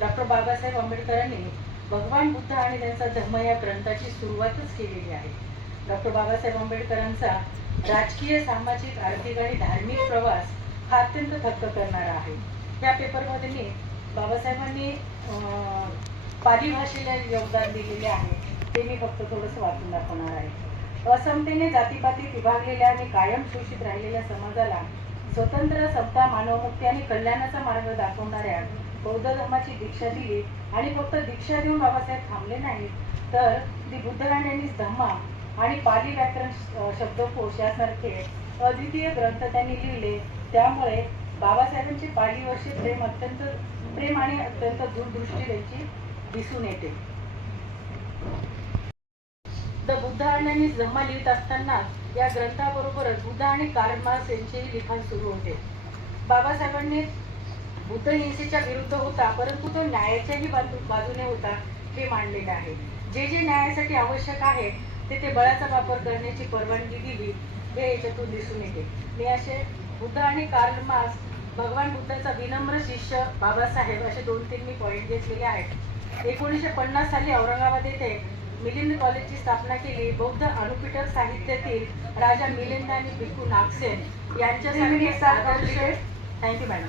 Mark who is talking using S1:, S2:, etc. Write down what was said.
S1: Doctor Babasaheb आंबेडकरांनी भगवान बुद्ध आणि त्यांचा धर्म या ग्रंथाची सुरुवातच केलेली आहे. डॉक्टर बाबासाहेब आंबेडकरांचा राजकीय सामाजिक आर्थिक आणि धार्मिक प्रवास हा अत्यंत थक्क करणारा आहे. या पेपरमध्ये मी बाबासाहेबांनी अं, पाली भाषेला योगदान दिलेले आहे ते मी फक्त थोडंसं वाचून दाखवणार आहे. असमतेने जातीपातीत विभागलेल्या आणि कायम शोषित राहिलेल्या समाजाला स्वतंत्र सत्ता मानवमुक्ती आणि कल्याणाचा मार्ग दाखवणाऱ्या बौद्ध धर्माची दीक्षा दिली आणि फक्त दीक्षा देऊन बाबासाहेब थांबले नाहीत तर ती बुद्धराण्यांनी धम्मा आणि पाली व्याकरण शब्दकोश यासारखे अद्वितीय ग्रंथ त्यांनी लिहिले. त्यामुळे बाबासाहेबांचे पाली वर्षी प्रेम अत्यंत प्रेम आणि अत्यंत दूरदृष्टी त्यांची दिसून येते. द बुद्ध आणि धम्मा लिहित असताना या ग्रंथाबरोबरच बुद्ध आणि कार्ल मार्क्स यांचेही लिखाण सुरू होते. बाबासाहेबांनी बुद्ध हिंसेच्या विरुद्ध होता परंतु तो न्यायाच्याही बाजू- बाजूने होता हे मांडलेलं आहे. जे जे न्यायासाठी आवश्यक आहे ते ते बळाचा वापर करण्याची परवानगी दिली हे याच्यातून दिसून येते. मी असे बुद्ध आणि कार्ल मार्क्स भगवान बुद्धाचा विनम्र शिष्य बाबासाहेब असे दोन तीन मी पॉईंट घेतलेले आहेत. एकोणीसशे पन्नास साली औरंगाबाद येथे मिलिंद कॉलेजची स्थापना केली. बौद्ध अणुपीठक साहित्यातील राजा मिलिंद आणि भिक्खू नागसेन आदर्श. Thank you madam